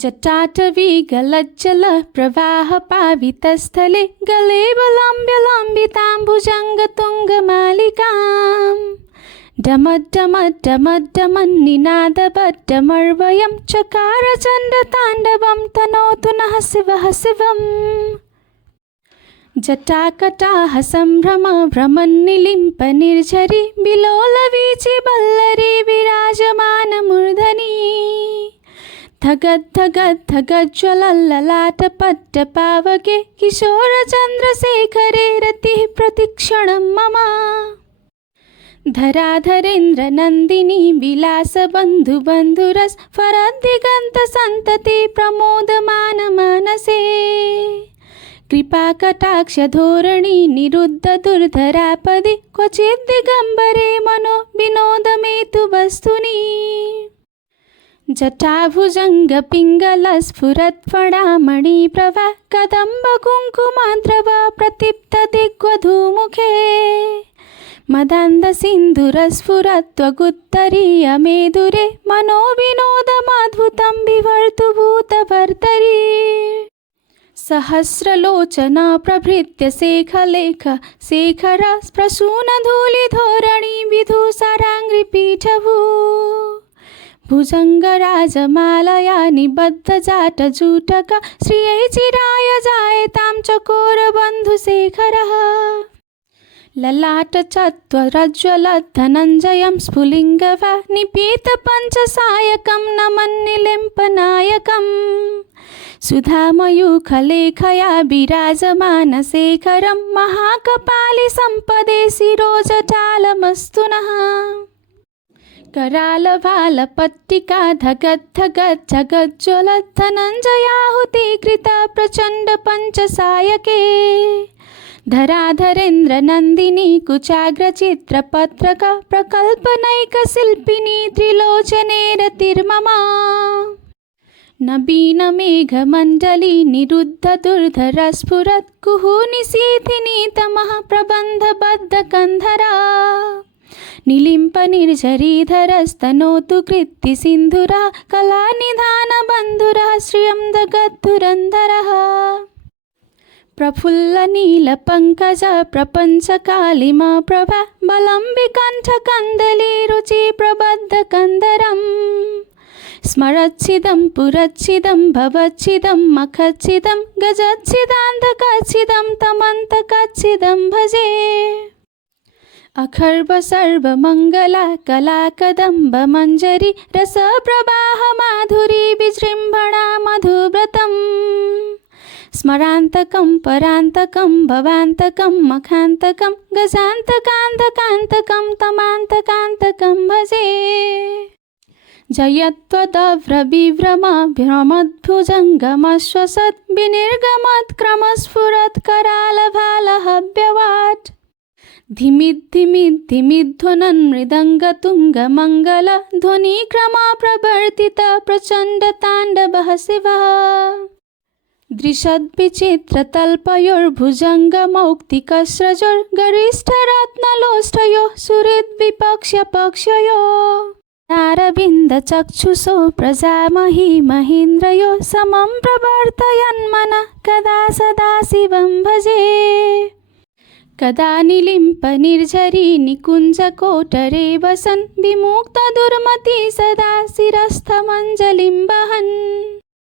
जटाटवी गलज्जलः प्रवाहपावितस्थले गलेवलम्ब्य लम्बिताम्बुजङ्गतुङ्गमालिकाम् डमड्डमड्डमड्डमन्निनादबड्डमर्वयं चकार चण्डताण्डवं तनोतु नः शिवः शिवम् जटाकटाः सम्भ्रम भ्रमन्निलिम्प निर्झरि विलोलवीचि बल्लरी विराजमानमूर्धनि धगद्धगद्धगज्ज्वलल्ललाटपट्टपावके किशोरचन्द्रशेखरे रतिः प्रतिक्षणं मम धराधरेन्द्रनन्दिनी विलासबन्धुबन्धुरस्फरद्दिगन्तसन्तति प्रमोदमानमानसे कृपाकटाक्षधोरणी निरुद्धदुर्धरापदि क्वचिद्दिगम्बरे मनो विनोदमेतु वस्तुनि जटाभुजङ्गपिङ्गलस्फुरत्फणामणिप्रभा कदम्बकुङ्कुमाद्रव प्रतीप्तदिग्वधूमुखे मदान्धसिन्धुरस्फुरत्वगुत्तरीयमेदुरे मनो विनोदमद्भुतं बिभर्तु भूतभर्तरि सहस्रलोचना प्रभृत्य शेखलेख शेखर स्प्रसूनधूलिधोरणी विधुसाराङ्घ्रिपीठभू भुजङ्गराजमालया निबद्धजाटजूटक श्रियै चिराय जायतां चकोरबन्धुशेखरः ललाटचत्वरज्ज्वलद्धनञ्जयं स्फुलिङ्गवा निपीतपञ्चसायकं नमन्निलिम्पनायकम् सुधामयूखलेखया विराजमानशेखरं महाकपालिसम्पदे शिरोजटालमस्तु नः करालभालपट्टिका धगद्धगज्जगज्ज्वलद्धनञ्जयाहुतिकृता प्रचण्डपञ्चसायके धराधरेन्द्रनन्दिनी कुचाग्रचित्रपत्रक प्रकल्पनैकशिल्पिनी त्रिलोचने रतिर्मम नवीनमेघमण्डली निरुद्धदुर्धरस्फुरत् कुहूनिशीथिनी तमः प्रबन्धबद्धकन्धरा निलिम्पनिर्झरीधरस्तनोतु कृत्तिसिन्धुरा कलानिधानबन्धुरः श्रियं दगद्धुरन्धरः प्रफुल्लनीलपङ्कज प्रपञ्चकालिमप्रभा बलं विकण्ठकन्दली रुचिप्रबद्धकन्दरम् स्मरच्छिदं पुरच्छिदं भवच्छिदं मखच्छिदं गजच्छिदान्धकच्छिदं तमन्तकच्छिदं भजे अखर्वसर्वमङ्गला कलाकदम्बमञ्जरी रसप्रवाहमाधुरी विजृम्भणा मधुव्रतम् स्मरान्तकं परान्तकं भवान्तकं मखान्तकं गजान्तकान्तकान्तकं तमान्तकान्तकं भजे जयत्वदव्रविभ्रम भ्रमद्भुजङ्गमश्वसत् विनिर्गमत्क्रमस्फुरत्करालभालहव्यवाट् धिमिद्धिमिद्धिमिध्वनन् मृदङ्गतुङ्गमङ्गल ध्वनिक्रमप्रवर्तित प्रचण्डताण्डवः शिवः दृशद्विचित्रतल्पयोर्भुजङ्गमौक्तिकस्रजोर्गरिष्ठरत्नलोष्ठयोः सुहृद्विपक्ष्यपक्षयो नारविन्दचक्षुषो प्रजामही महीन्द्रयो समं प्रवर्तयन्मनः कदा सदा शिवं भजे कदा निलिम्पनिर्झरी निकुञ्जकोटरे वसन् विमुक्तदुर्मती सदा शिरस्थमञ्जलिं वहन्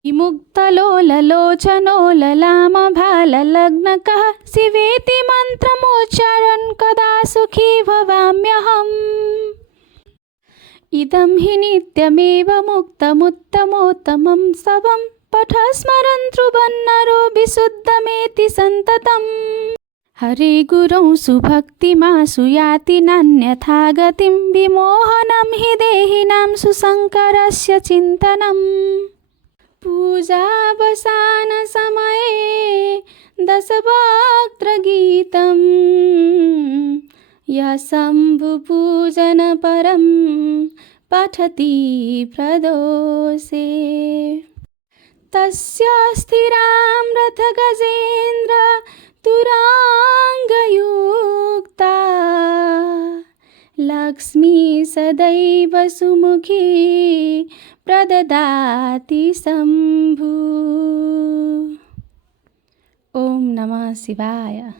विमुक्तलोललोचनो ललामभाललग्नकः शिवेति मन्त्रमुच्चारन् कदा सुखी भवाम्यहम् इदं हि नित्यमेव मुक्तमुत्तमोत्तमं स्तवं पठस्मरन् ध्रुवन्नरो विशुद्धमेति सन्ततम् हरे गुरौ सुभक्तिमासु याति नान्यथा गतिं विमोहनं हि देहिनां सुशङ्करस्य चिन्तनम् पूजावसानसमये दशवक्त्रगीतं यः शम्भुपूजनपरं पठति प्रदोषे तस्य स्थिरां रथगजेन्द्र तुराङ्गयुक्ता लक्ष्मी सदैव सुमुखी प्रददाति शम्भु। ओम नमः शिवाय।